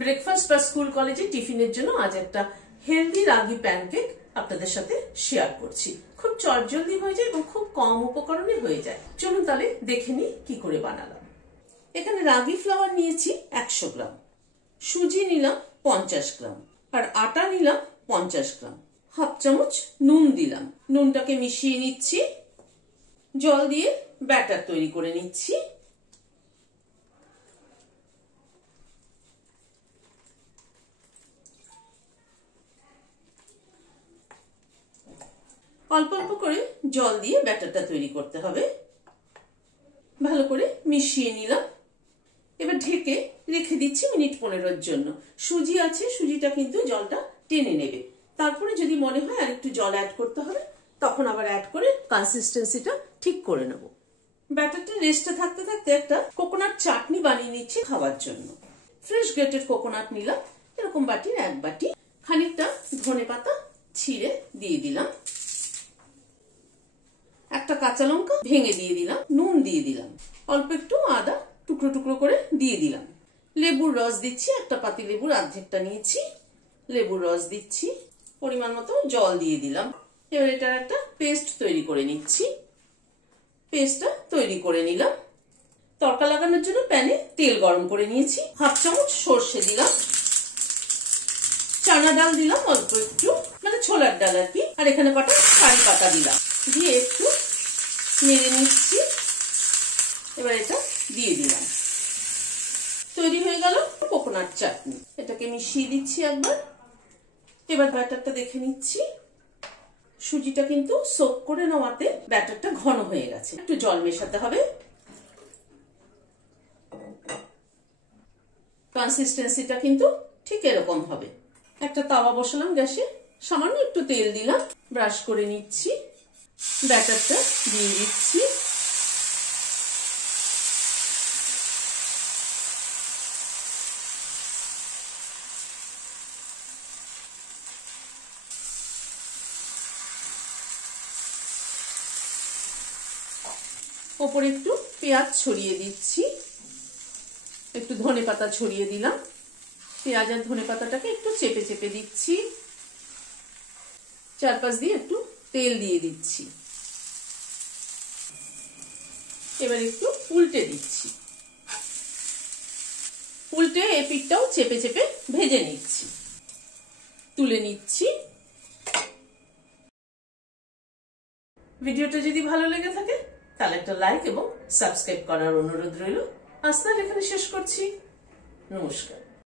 Breakfast বা school কলেজে টিফিনের জন্য আজ একটা হেলদি রাগি প্যানকেক আপনাদের সাথে শেয়ার করছি। খুব চটজলদি হয়ে যায় এবং খুব কম উপকরণে হয়ে যায়। চলুন তাহলে দেখে নিই কি করে বানালাম। এখানে রাগি ফ্লাওয়ার নিয়েছি 100 গ্রাম, সুজি নিলাম 50 গ্রাম, আর আটা নিলাম 50 গ্রাম। হাফ চামচ নুন দিলাম। নুনটাকে মিশিয়ে নিচ্ছি, জল দিয়ে ব্যাটার তৈরি করে নিচ্ছি। অল্প অল্প করে জল দিয়ে ব্যাটারটা তৈরি করতে হবে। ভালো করে মিশিয়ে নিলাম। এবার ঢেকে রেখে দিচ্ছি মিনিট 15-এর জন্য। সুজি আছে, সুজিটা কিন্তু জলটা টেনে নেবে। তারপরে যদি মনে হয় আর একটু জল অ্যাড করতে হবে তখন আবার অ্যাড করে কনসিস্টেন্সিটা ঠিক করে নেব। ব্যাটারটা রেস্টে থাকতে থাকতে একটা কোকোনাট চাটনি বানিয়ে নিচ্ছি খাওয়ার জন্য। ফ্রেশ গ্রেটেড কোকোনাট নিলাম, এরকম বাটির 1 বাটি। খানিকটা ধনেপাতা ছিঁড়ে দিয়ে দিলাম, একটা কাঁচা লঙ্কা ভেঙে দিয়ে দিলাম, নুন দিয়ে দিলাম, অল্প একটু আদা টুকরো টুকরো করে দিয়ে দিলাম। লেবুর রস দিচ্ছি, একটা পাতি লেবুর অর্ধেকটা নিয়েছি, লেবুর রস দিচ্ছি, পরিমাণ মতো জল দিয়ে দিলাম। এবার এটার একটা পেস্ট তৈরি করে নিচ্ছি। পেস্টটা তৈরি করে নিলাম। তড়কা লাগানোর জন্য প্যানে তেল গরম করে নিয়েছি। হাফ চামচ সর্ষে দিলাম, চানা ডাল দিলাম অল্প একটু, মানে ছোলার ডাল আর কি, আর এখানে কটা কারি পাতা দিলাম। দিয়ে একটু নেড়ে নিচ্ছি। এবার এটা দিয়ে দিলাম। তৈরি হয়ে গেল কোকোনাট চাটনি। এটাকে মিশিয়ে দিচ্ছি একবার। এবার ব্যাটারটা দেখে নিচ্ছি। সুজিটা কিন্তু সোক করে নেওয়াতে ব্যাটারটা ঘন হয়ে গেছে, একটু জল মেশাতে হবে। কনসিস্টেন্সিটা কিন্তু ঠিক এরকম হবে। একটা তাওয়া বসালাম গ্যাসে, সামান্য একটু তেল দিলাম, ব্রাশ করে নিচ্ছি, ব্যাটারটা দিয়ে দিচ্ছি। ওপরে একটু পেঁয়াজ ছড়িয়ে দিচ্ছি, একটু ধনেপাতা ছড়িয়ে দিলাম। পেঁয়াজ আর ধনেপাতাটাকে একটু চেপে চেপে দিচ্ছি। চারপাশ দিয়ে একটু তেল দিয়ে দিচ্ছি। এবার একটু উল্টে দিচ্ছি। উল্টে এপিঠটাও চেপে চেপে ভেজে নিচ্ছি। তুলে নিচ্ছি। ভিডিওটা যদি ভালো লেগে থাকে তাহলে একটা লাইক এবং সাবস্ক্রাইব করার অনুরোধ রইল। আজ তাহলে এখানে শেষ করছি। নমস্কার।